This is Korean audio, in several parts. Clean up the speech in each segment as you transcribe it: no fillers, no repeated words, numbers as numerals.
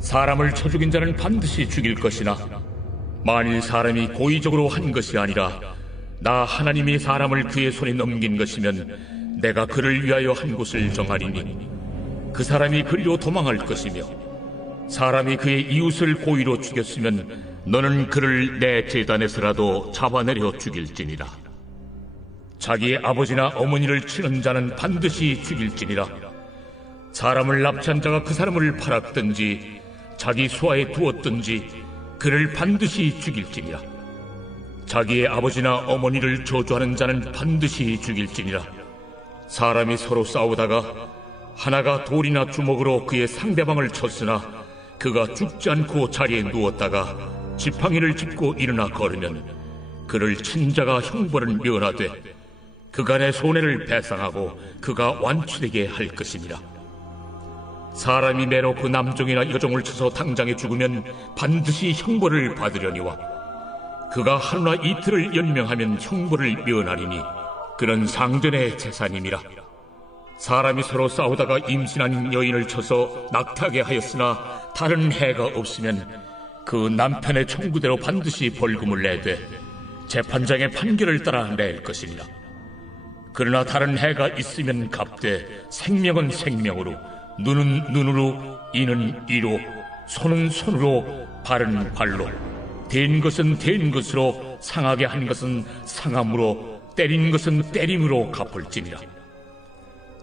사람을 쳐 죽인 자는 반드시 죽일 것이나 만일 사람이 고의적으로 한 것이 아니라 나 하나님이 사람을 그의 손에 넘긴 것이면 내가 그를 위하여 한 곳을 정하리니 그 사람이 그리로 도망할 것이며 사람이 그의 이웃을 고의로 죽였으면 너는 그를 내 제단에서라도 잡아내려 죽일지니라. 자기의 아버지나 어머니를 치는 자는 반드시 죽일지니라. 사람을 납치한 자가 그 사람을 팔았든지 자기 수하에 두었든지 그를 반드시 죽일지니라. 자기의 아버지나 어머니를 저주하는 자는 반드시 죽일지니라. 사람이 서로 싸우다가 하나가 돌이나 주먹으로 그의 상대방을 쳤으나 그가 죽지 않고 자리에 누웠다가 지팡이를 짚고 일어나 걸으면 그를 친 자가 형벌을 면하되 그간의 손해를 배상하고 그가 완치되게 할 것이니라. 사람이 매로 그 남종이나 여종을 쳐서 당장에 죽으면 반드시 형벌을 받으려니와 그가 하루나 이틀을 연명하면 형벌을 면하리니 그는 상전의 재산임이라. 사람이 서로 싸우다가 임신한 여인을 쳐서 낙태하게 하였으나 다른 해가 없으면 그 남편의 청구대로 반드시 벌금을 내되 재판장의 판결을 따라 낼 것이니라. 그러나 다른 해가 있으면 갚되 생명은 생명으로, 눈은 눈으로, 이는 이로, 손은 손으로, 발은 발로, 된 것은 된 것으로, 상하게 한 것은 상함으로, 때린 것은 때림으로 갚을지니라.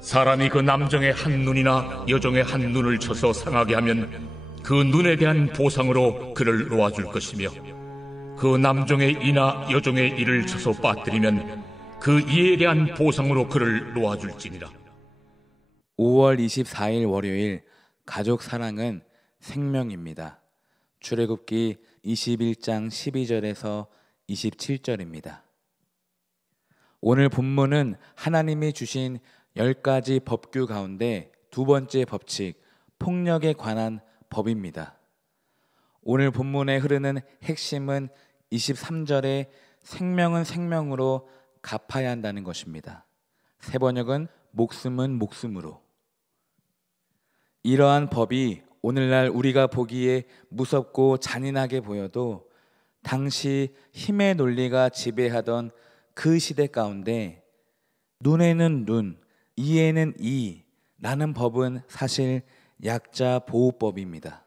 사람이 그 남종의 한 눈이나 여종의 한 눈을 쳐서 상하게 하면 그 눈에 대한 보상으로 그를 놓아줄 것이며 그 남종의 이나 여종의 이를 쳐서 빠뜨리면 그 이에 대한 보상으로 그를 놓아줄지니라. 5월 24일 월요일 가족 사랑은 생명입니다. 출애굽기 21장 12절에서 27절입니다. 오늘 본문은 하나님이 주신 10가지 법규 가운데 두 번째 법칙, 폭력에 관한 법입니다. 오늘 본문에 흐르는 핵심은 23절에 생명은 생명으로 갚아야 한다는 것입니다. 새 번역은 목숨은 목숨으로. 이러한 법이 오늘날 우리가 보기에 무섭고 잔인하게 보여도 당시 힘의 논리가 지배하던 그 시대 가운데 눈에는 눈, 이에는 이라는 법은 사실 약자 보호법입니다.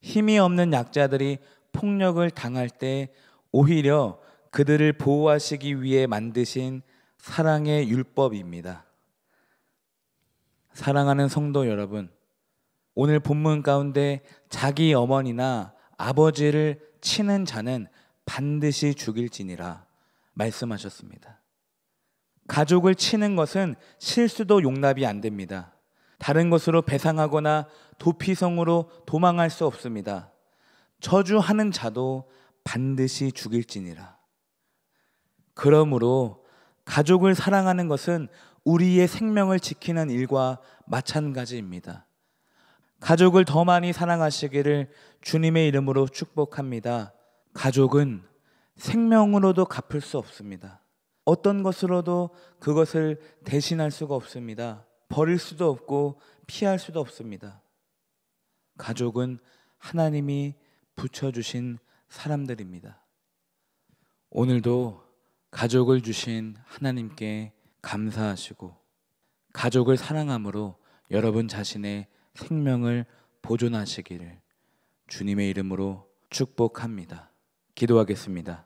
힘이 없는 약자들이 폭력을 당할 때 오히려 그들을 보호하시기 위해 만드신 사랑의 율법입니다. 사랑하는 성도 여러분, 오늘 본문 가운데 자기 어머니나 아버지를 치는 자는 반드시 죽일지니라 말씀하셨습니다. 가족을 치는 것은 실수도 용납이 안 됩니다. 다른 것으로 배상하거나 도피성으로 도망할 수 없습니다. 저주하는 자도 반드시 죽일지니라. 그러므로 가족을 사랑하는 것은 우리의 생명을 지키는 일과 마찬가지입니다. 가족을 더 많이 사랑하시기를 주님의 이름으로 축복합니다. 가족은 생명으로도 갚을 수 없습니다. 어떤 것으로도 그것을 대신할 수가 없습니다. 버릴 수도 없고 피할 수도 없습니다. 가족은 하나님이 붙여주신 사람들입니다. 오늘도 가족을 주신 하나님께 감사하시고 가족을 사랑함으로 여러분 자신의 생명을 보존하시기를 주님의 이름으로 축복합니다. 기도하겠습니다.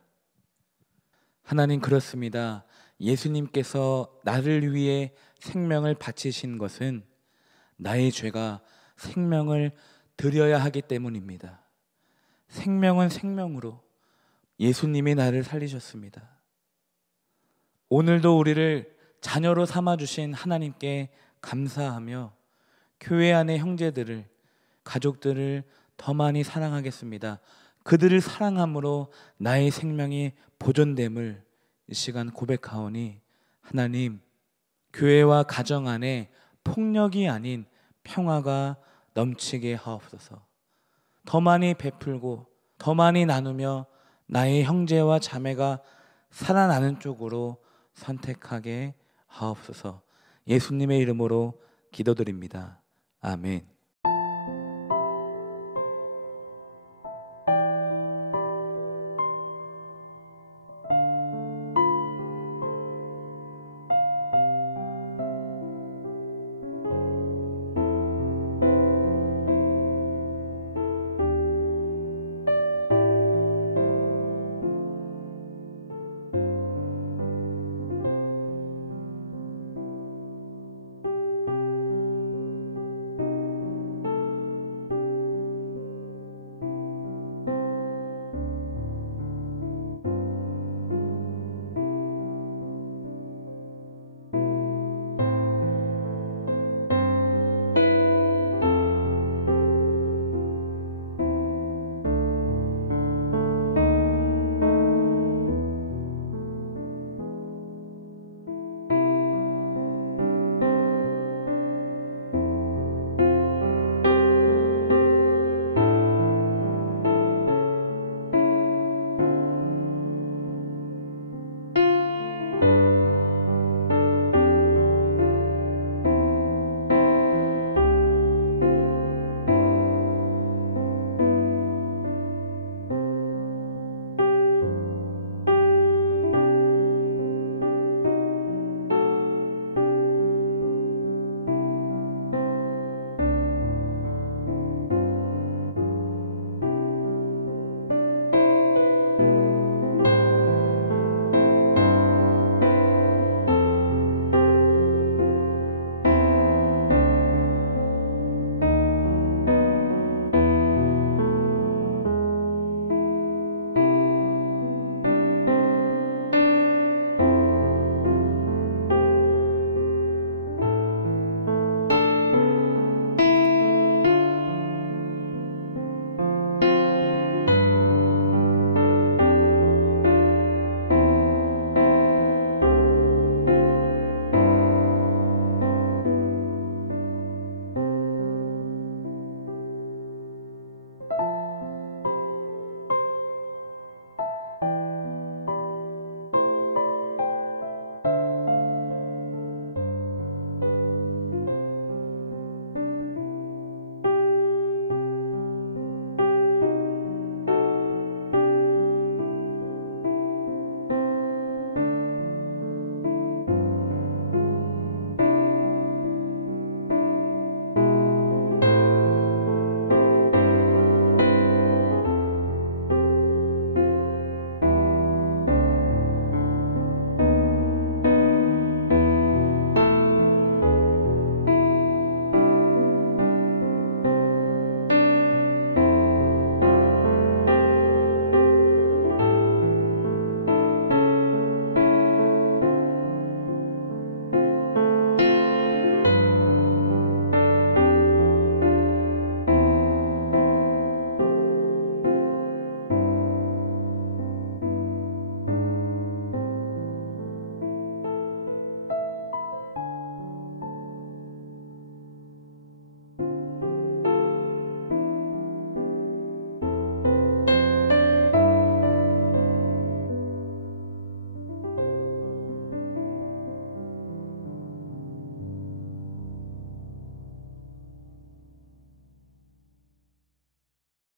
하나님, 그렇습니다. 예수님께서 나를 위해 생명을 바치신 것은 나의 죄가 생명을 드려야 하기 때문입니다. 생명은 생명으로 예수님이 나를 살리셨습니다. 오늘도 우리를 자녀로 삼아주신 하나님께 감사하며 교회 안의 형제들을, 가족들을 더 많이 사랑하겠습니다. 그들을 사랑함으로 나의 생명이 보존됨을 이 시간 고백하오니 하나님, 교회와 가정 안에 폭력이 아닌 평화가 넘치게 하옵소서. 더 많이 베풀고 더 많이 나누며 나의 형제와 자매가 살아나는 쪽으로 선택하게 하옵소서. 예수님의 이름으로 기도드립니다. 아멘.